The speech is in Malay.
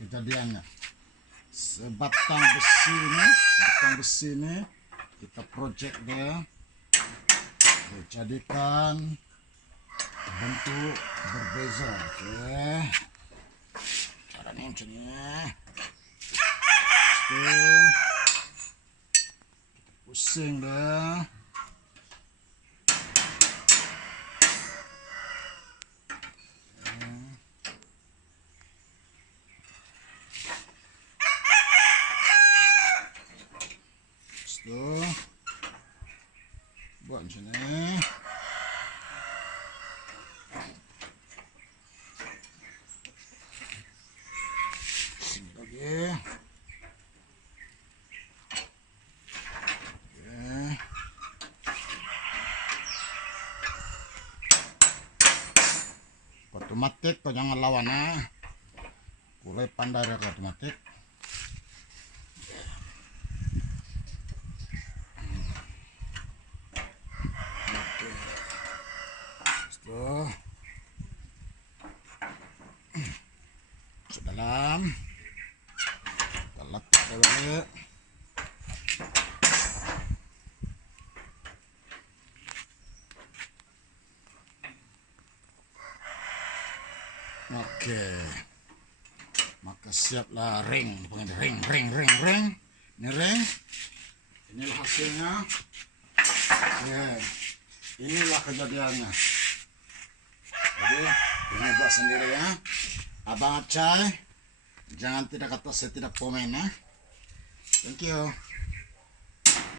kejadiannya. Sebatang besi ini kita project dia, jadikan bentuk berbeza. Oke, caranya macam ni. Kita pusing dia. Buat macam ni. Sini lagi. Otomatik kau jangan lawan Kulai pandai dia otomatik. Dalam kita letak balik. Oke, maka siaplah ring. Ring. Ini ring. Inilah hasilnya. Oke, inilah kejadiannya. Jadi ini buat sendiri ya. Abang Acai, jangan tidak kata saya tidak komen ya. Thank you.